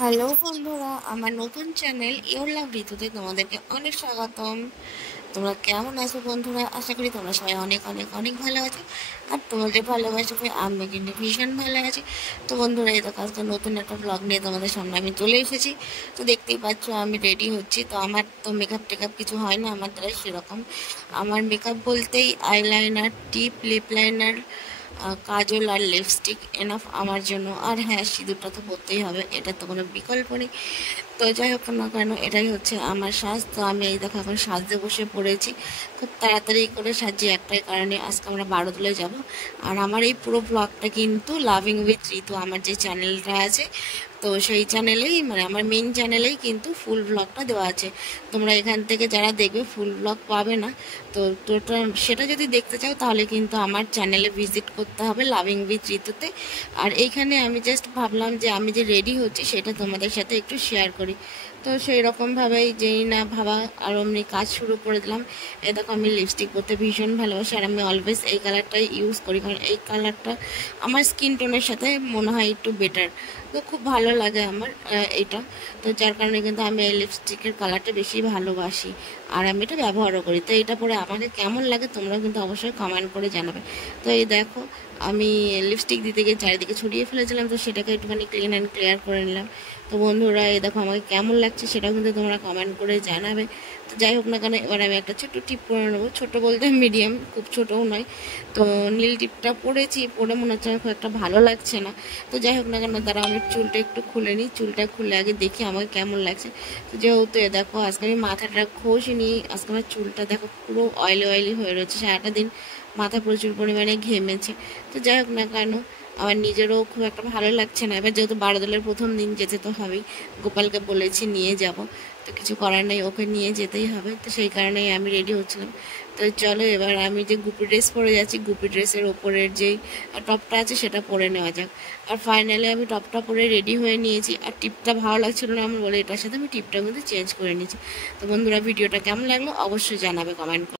Hello বন্ধুরা, আমার নতুন চ্যানেল ইওর লাভ ঋতুতে তোমাদেরকে অনেক স্বাগতম। তোমরা কেমন আছো বন্ধুরা? আশা করি তোমরা সবাই অনেক অনেক অনেক ভালো আছো। আর তোমাদের ভালোবাসা পেয়ে আমি কিন্তু ভীষণ ভালো আছি। তো বন্ধুরা, এই তো আজকে নতুন একটা ব্লগ নিয়ে তোমাদের সামনে আমি চলে এসেছি। তো দেখতেই পাচ্ছ আমি রেডি হচ্ছি। তো আমার তো মেকআপ টেকআপ কিছু হয় না আমার দ্বারা সেরকম। আমার মেকআপ বলতেই আইলাইনার, টিপ, লিপ লাইনার, কাজল আর লিপস্টিক এনাফ আমার জন্য। আর হ্যাঁ, সিঁদুরটা তো পরতেই হবে, এটা তো কোনো বিকল্প নেই। তো যাই হোক না কেন, এটাই হচ্ছে আমার সাজ। তো আমি এই দেখো এখন সাজতে বসে পড়েছি। খুব তাড়াতাড়ি করে সাজি একটাই কারণে, আজকে আমরা বারোদোলায় যাব। আর আমার এই পুরো ব্লগটা কিন্তু লাভিং উইথ ঋতু আমার যে চ্যানেলটা আছে, তো সেই চ্যানেলেই মানে আমার মেইন চ্যানেলেই কিন্তু ফুল ব্লগটা দেওয়া আছে। তোমরা এখান থেকে যারা দেখবে ফুল ব্লগ পাবে না। তো তোটা সেটা যদি দেখতে চাও তাহলে কিন্তু আমার চ্যানেলে ভিজিট করতে হবে লাভিং উইথ ঋতুতে। আর এইখানে আমি জাস্ট ভাবলাম যে আমি যে রেডি হচ্ছি সেটা তোমাদের সাথে একটু শেয়ার করি। তো সেই রকমভাবেই যেই না ভাবা আর অমনি কাজ শুরু করে দিলাম। এই দেখো আমি লিপস্টিক পরতে ভীষণ ভালোবাসি, আর আমি অলওয়েজ এই কালারটাই ইউজ করি, কারণ এই কালারটা আমার স্কিন টোনের সাথে মনে হয় একটু বেটার। তো খুব ভালো লাগে আমার এটা। তো যার কারণে কিন্তু আমি এই লিপস্টিকের কালারটা বেশি ভালোবাসি, আর আমি এটা ব্যবহারও করি। তো এটা পরে আমাকে কেমন লাগে তোমরাও কিন্তু অবশ্যই কমেন্ট করে জানাবে। তো এই দেখো আমি লিপস্টিক দিতে গিয়ে চারিদিকে ছড়িয়ে ফেলেছিলাম, তো সেটাকে একটুখানি ক্লিন অ্যান্ড ক্লিয়ার করে নিলাম। তো বন্ধুরা, এই দেখো আমাকে কেমন লাগছে সেটাও কিন্তু তোমরা কমেন্ট করে জানাবে। তো যাই হোক না কেন, এবার আমি একটা ছোট্ট টিপ পরে নেবো, ছোটো বলতে মিডিয়াম, খুব ছোটোও নয়। তো নীল টিপটা পরেছি, পরে মনে হচ্ছে আমার খুব একটা ভালো লাগছে না। তো যাই হোক না কেন, তারা আমি চুলটা একটু খুলে নিই, চুলটা খুলে আগে দেখি আমাকে কেমন লাগছে। তো যেহেতু দেখো আজকে আমি মাথাটা ঘষিনি, আজকে আমার চুলটা দেখো পুরো অয়েলি অয়েলি হয়ে রয়েছে, সারাটা দিন মাথা প্রচুর পরিমাণে ঘেমেছে। তো যাই হোক না কেন, আমার নিজেরও খুব একটা ভালো লাগছে না। এবার যেহেতু বারোদলের প্রথম দিন যেতে তো হবেই, গোপালকে বলেছি নিয়ে যাব, তো কিছু করার নেই, ওকে নিয়ে যেতেই হবে। তো সেই কারণেই আমি রেডি হচ্ছিলাম। তো চলো এবার আমি যে গুপি ড্রেস পরে যাচ্ছি, গুপি ড্রেসের ওপরের যেই টপটা আছে সেটা পরে নেওয়া যাক। আর ফাইনালি আমি টপটা পরে রেডি হয়ে নিয়েছি, আর টিপটা ভালো লাগছিল না আমার বলে এটার সাথে আমি টিপটা কিন্তু চেঞ্জ করে নিয়েছি। তো বন্ধুরা, ভিডিওটা কেমন লাগলো অবশ্যই জানাবে কমেন্ট করে।